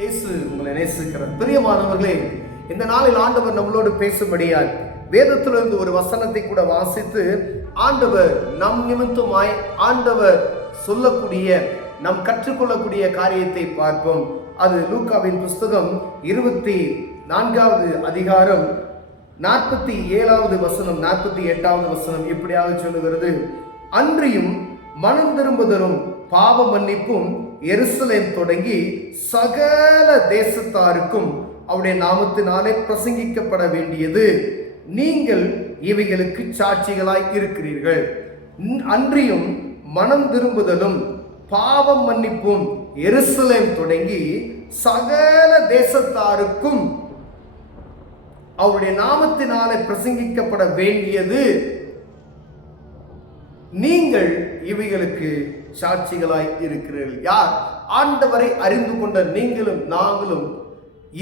இயேசு உங்களை நேசிக்கிறார். பிரியமானவர்களே, இந்த நாளில் ஆண்டவர் நம்மளோடு பேசும்படியாய் வேதத்திலிருந்து ஒரு வசனத்தை கூட வாசித்து ஆண்டவர் நம் நிமித்தமாய் ஆண்டவர் சொல்லக்கூடிய நாம் கற்றுக்கொள்ளக்கூடிய காரியத்தை பார்ப்போம். அது லூக்காவின் புஸ்தகம் 24வது அதிகாரம் 47வது வசனம் 48வது வசனம் இப்படியாக சொல்லுகிறது. அன்றியும் மனம் திரும்புதலும் பாவ மன்னிப்பும் எருசலேம் தொடங்கி சகல தேசத்தாருக்கும் அவருடைய நாமத்தினாலே பிரசங்கிக்கப்பட வேண்டியது. நீங்கள் இவைகளுக்கு சாட்சிகளாய் இருக்கிறீர்கள். அன்றியும் மனம் திரும்புதலும் பாவம் மன்னிப்பும் எருசலேம் தொடங்கி சகல தேசத்தாருக்கும் அவருடைய நாமத்தினாலே பிரசங்கிக்கப்பட வேண்டியது. நீங்கள் இவைகளுக்கு சாட்சிகளாய் இருக்கிறீர்கள். யார்? ஆண்டவரை அறிந்து கொண்ட நீங்களும் நாங்களும்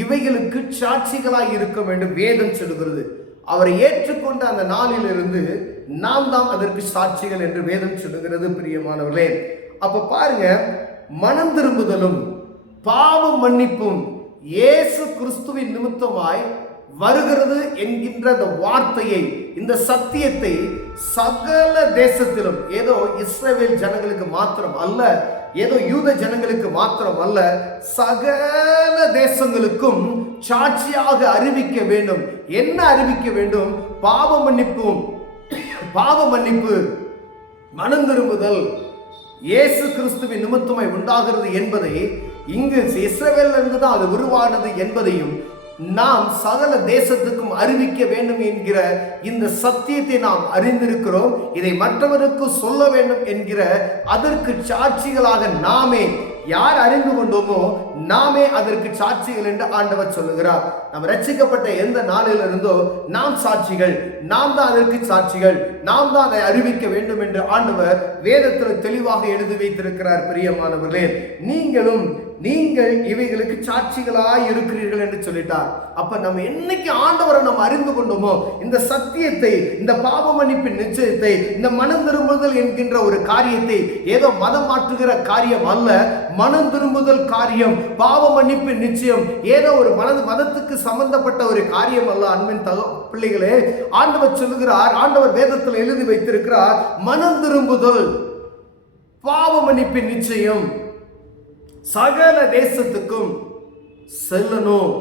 இவைகளுக்கு சாட்சிகளாய் இருக்க வேண்டும். வேதம் சொல்லுகிறது. அவரை ஏற்றுக்கொண்ட அந்த நாளிலிருந்து நாம் தான் அதற்கு சாட்சிகள் என்று வேதம் சொல்லுகிறது. பிரியமானவர்களே, அப்ப பாருங்க, மனம் திரும்புதலும் பாவம் மன்னிப்பும் இயேசு கிறிஸ்துவின் நிமித்தமாய் வருகிறது என்கின்ற இந்த வார்த்தையை, இந்த சத்தியத்தை சகல தேசத்திலும், ஏதோ இஸ்ரவேல் ஜனங்களுக்கு மாத்திரம் அல்ல, ஏதோ யூத ஜனங்களுக்கு மாத்திரம் அல்ல, சகல தேசங்களுக்கும் சாட்சியாக அறிவிக்க வேண்டும். என்ன அறிவிக்க வேண்டும்? பாவ மன்னிப்பு, மனம் திரும்புதல் இயேசு கிறிஸ்துவின் நிமித்தமாய் உண்டாகிறது என்பதை, இங்கு இஸ்ரவேலில் இருந்து தான் அது உருவானது என்பதையும் நாம் சகல தேசத்துக்கும் அறிவிக்க வேண்டும் என்கிற இந்த சத்தியத்தை நாம் அறிந்திருக்கிறோம். இதை மற்றவருக்கு சொல்ல வேண்டும் என்கிற அதற்கு சாட்சிகளாக நாமே, யார் அறிந்து கொண்டோமோ நாமே அதற்கு சாட்சிகள் என்று ஆண்டவர் சொல்லுகிறார். நாம் ரட்சிக்கப்பட்ட எந்த நாளில் இருந்தோ நாம் சாட்சிகள், நாம் தான் அதற்கு சாட்சிகள், நாம் தான் அதை அறிவிக்க வேண்டும் என்று ஆண்டவர் வேதத்தில் தெளிவாக எழுதி வைத்திருக்கிறார். பிரியமானவர்களே, நீங்கள் இவைகளுக்கு சாட்சிகளாய் இருக்கிறீர்கள் என்று சொல்லிட்டார். அப்ப நம்ம என்னைக்கு ஆண்டவரை நம்ம அறிந்து கொண்டோமோ, இந்த சத்தியத்தை, இந்த பாவ மன்னிப்பின் நிச்சயத்தை, இந்த மனம் திரும்புதல் என்கின்ற ஒரு காரியத்தை ஏதோ மதம் மாற்றுகிற காரியம் அல்ல. மனம் திரும்புதல் காரியம், பாவ மன்னிப்பின் நிச்சயம் ஏதோ ஒரு மதத்துக்கு சம்பந்தப்பட்ட ஒரு காரியம் அல்ல. அன்பின் பிள்ளைகளே, ஆண்டவர் சொல்லுகிறார், ஆண்டவர் வேதத்தில் எழுதி வைத்திருக்கிறார், மனம் திரும்புதல் பாவ மன்னிப்பின் நிச்சயம் சகல தேசத்துக்கும் செல்லணும்.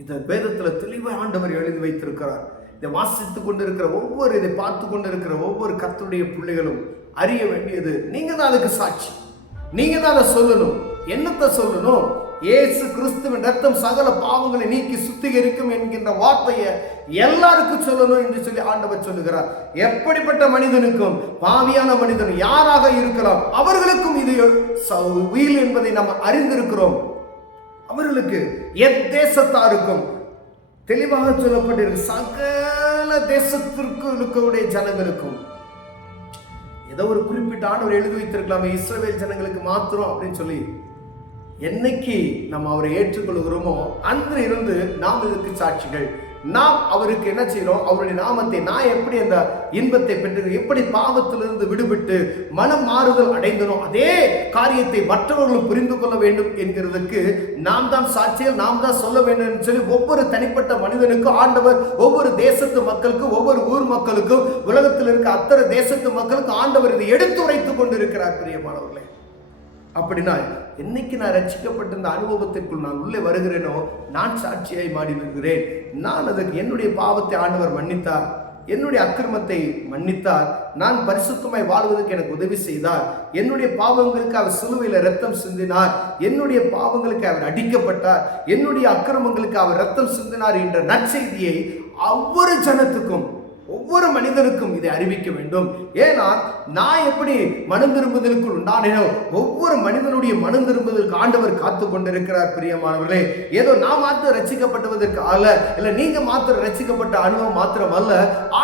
இந்த வேதத்தில் தெளிவாக ஆண்டவர் எழுதி வைத்திருக்கிறார். இதை வாசித்துக் கொண்டிருக்கிற ஒவ்வொரு, இதை பார்த்து கொண்டிருக்கிற ஒவ்வொரு கர்த்தருடைய பிள்ளைகளும் அறிய வேண்டியது, நீங்க தான் அதுக்கு சாட்சி. நீங்க தான் அதை சொல்லணும். என்னத்தை சொல்லணும்? இயேசு கிறிஸ்துவின் ரத்தம் சகல பாவங்களை நீக்கி சுத்திகரிக்கும் என்கின்ற வார்த்தையை எல்லாருக்கும் சொல்லணும் என்று சொல்லி ஆண்டவர் சொல்லுகிறார். எப்படிப்பட்ட மனிதனுக்கும், பாவியான மனிதன் யாராக இருக்கலாம், அவர்களுக்கும் இது வீல் என்பதை நாம் அறிந்திருக்கிறோம். அவர்களுக்கு எத்தேசத்தாருக்கும் தெளிவாக சொல்லப்பட்டிருக்கு. சகல தேசத்திற்கு இருக்கக்கூடிய ஜனங்களுக்கும். ஏதோ ஒரு குறிப்பிட்ட ஆண்டவர் எழுதி வைத்திருக்கலாமே, இஸ்ரவேல் ஜனங்களுக்கு மாத்திரம் அப்படின்னு சொல்லி. என்னைக்கு நம்ம அவரை ஏற்றுக்கொள்கிறோமோ அன்று இருந்து நாம் இதற்கு சாட்சிகள். நாம் அவருக்கு என்ன செய்யறோம்? அவருடைய நாமத்தை, நான் எப்படி அந்த இன்பத்தை பெற்று, எப்படி பாவத்திலிருந்து விடுபட்டு மனம் மாறுதல் அடைந்தனோ அதே காரியத்தை மற்றவர்களும் புரிந்து கொள்ள வேண்டும் என்கிறதுக்கு நாம் தான் சாட்சிகள், நாம் தான் சொல்ல வேண்டும் என்று சொல்லி ஒவ்வொரு தனிப்பட்ட மனிதனுக்கும் ஆண்டவர் ஒவ்வொரு தேசத்து மக்களுக்கும், ஒவ்வொரு ஊர் மக்களுக்கும், உலகத்தில் இருக்க அத்தனை தேசத்து மக்களுக்கு ஆண்டவர் இதை எடுத்து உரைத்துக் கொண்டிருக்கிறார். பிரியமானவர்களே, அப்படின்னா என்னைக்கு நான் ரட்சிக்கப்பட்ட இந்த அனுபவத்திற்குள் நான் உள்ளே வருகிறேனோ நான் சாட்சியாய் மாறி வருகிறேன். நான் அதற்கு என்னுடைய பாவத்தை ஆண்டவர் மன்னித்தார், என்னுடைய அக்கிரமத்தை மன்னித்தார், நான் பரிசுத்தமாய் வாழ்வதற்கு எனக்கு உதவி செய்தார், என்னுடைய பாவங்களுக்கு அவர் சிலுவையில் ரத்தம் சிந்தினார், என்னுடைய பாவங்களுக்கு அவர் அடிக்கப்பட்டார், என்னுடைய அக்கிரமங்களுக்கு அவர் ரத்தம் சிந்தினார் என்ற நற்செய்தியை ஒவ்வொரு ஜனத்துக்கும், ஒவ்வொரு மனிதனுக்கும் இதை அறிவிக்க வேண்டும். ஏன்னா நான் எப்படி மனம் திரும்புதலுக்குள் உண்டானேனோ ஒவ்வொரு மனிதனுடைய மனம் திரும்புதலுக்கு ஆண்டவர் காத்து கொண்டிருக்கிறார். பிரியமானவர்களே, ஏதோ நான் மாத்திரம் ரட்சிக்கப்பட்டதற்கு அல்ல, இல்ல நீங்க மாத்திரம் ரட்சிக்கப்பட்ட அனுபவம் மாத்திரம் அல்ல,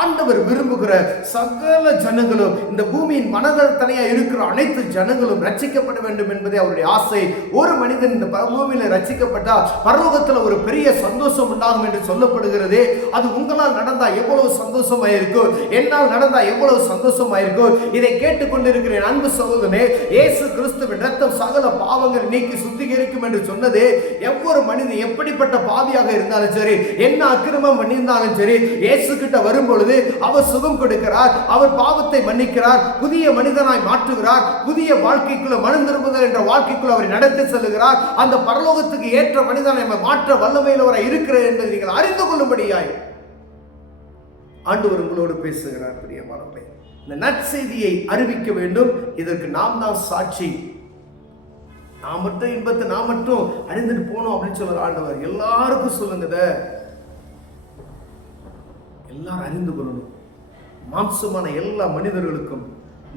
ஆண்டவர் விரும்புகிற சகல ஜனங்களும், இந்த பூமியின் மனதத்தனையா இருக்கிற அனைத்து ஜனங்களும் ரட்சிக்கப்பட வேண்டும் என்பதே அவருடைய ஆசை. ஒரு மனிதன் இந்த பூமியில ரட்சிக்கப்பட்டா பரலோகத்துல ஒரு பெரிய சந்தோஷம் உண்டாகும் என்று சொல்லப்படுகிறதே, அது உங்களால் நடந்தா எவ்வளவு சந்தோஷமா இருக்கும், என்னால் நடந்தா எவ்வளவு சந்தோஷம் சந்தோஷமாயிருக்கும். இதை கேட்டுக்கொண்டிருக்கிற என் அன்பு சகோதரனே, இயேசு கிறிஸ்துவின் ரத்தம் சகல பாவங்கள் நீக்கி சுத்திகரிக்கும் என்று சொன்னது, ஒவ்வொரு மனிதன் எப்படிப்பட்ட பாவியாக இருந்தாலும் சரி, என்ன அக்கிரமம் பண்ணியிருந்தாலும் சரி, இயேசு கிட்ட வரும் பொழுது அவர் சுகம் கொடுக்கிறார், அவர் பாவத்தை மன்னிக்கிறார், புதிய மனிதனாய் மாற்றுகிறார், புதிய வாழ்க்கைக்குள்ள மனம் திரும்புதல் என்ற வாழ்க்கைக்குள்ள அவரை நடத்தி செல்லுகிறார். அந்த பரலோகத்துக்கு ஏற்ற மனிதனை மாற்ற வல்லமையில் அவர் இருக்கிறார் என்பதை நீங்கள் அறிந்து கொள்ளும்படியாய் ஆண்டவர் உங்களோடு பேசுகிறார். பிரியமானவர்களே, இந்த நற்செய்தியை அறிவிக்க வேண்டும். இதற்கு நாம் தான் சாட்சி. நான் மட்டும் இன்பத்தை நான் மட்டும் அறிந்துட்டு போனோம் அப்படின்னு சொல்ற ஆண்டவர் எல்லாருக்கும் சொல்லுங்க, எல்லாரும் அறிந்து கொள்ளணும். மாம்சமான எல்லா மனிதர்களுக்கும்,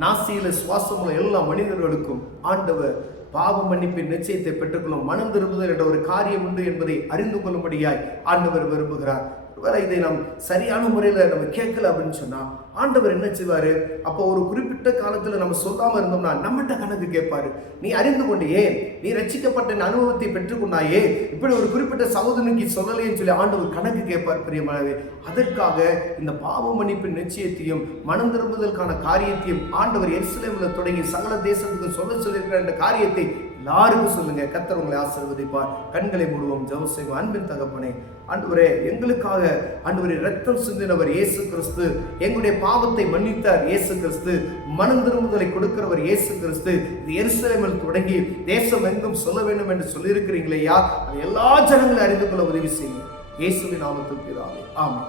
நாசியில சுவாசமுள்ள எல்லா மனிதர்களுக்கும் ஆண்டவர் பாவ மன்னிப்பின் நிச்சயத்தை பெற்றுக்கொள்ளும் மனம் திரும்புதல் என்ற ஒரு காரியம் உண்டு என்பதை அறிந்து கொள்ளும்படியாய் ஆண்டவர் விரும்புகிறார். இதை நாம் சரியான முறையில் நம்ம கேட்கல அப்படின்னு சொன்னா ஆண்டவர் என்ன செய்வாரு? அப்போ ஒரு குறிப்பிட்ட காலத்துல நம்ம சொல்லாம இருந்தோம்னா நம்மகிட்ட கணக்கு கேட்பாரு. நீ அறிந்து கொண்டே, நீ ரட்சிக்கப்பட்ட அனுபவத்தை பெற்றுக்கொண்டாயே, இப்படி ஒரு குறிப்பிட்ட சகோதரனுக்கு சொல்லலைன்னு சொல்லி ஆண்டவர் கணக்கு கேட்பார். பிரியமானவே, அதற்காக இந்த பாவ மன்னிப்பின் நிச்சயத்தையும் மனம் திரும்புதலுக்கான காரியத்தையும் ஆண்டவர் எருசலேமில் தொடங்கி சகல தேசத்துக்கு சொல்லியிருக்கிற இந்த காரியத்தை எல்லாருக்கும் சொல்லுங்க. கர்த்தர் உங்களை ஆசீர்வதிப்பார். கண்களை மூடுவோம், ஜெபம் செய்வோம். அன்பின் தகப்பனே, ஆண்டவரே, எங்களுக்காக ஆண்டவரே ரத்தம் சிந்தினவர் இயேசு கிறிஸ்து, எங்களுடைய பாவத்தை மன்னித்தார் இயேசு கிறிஸ்து, மனம் திரும்புதலை கொடுக்கிறவர் இயேசு கிறிஸ்து. இது எருசலேமில் தொடங்கி தேசம் எங்கும் சொல்ல வேண்டும் என்று சொல்லியிருக்கிறீங்களேயா, அது எல்லா ஜனங்களும் அறிந்து கொள்ள உதவி செய்யும். இயேசுவின் நாமத்தில் பிதாவே, ஆமென்.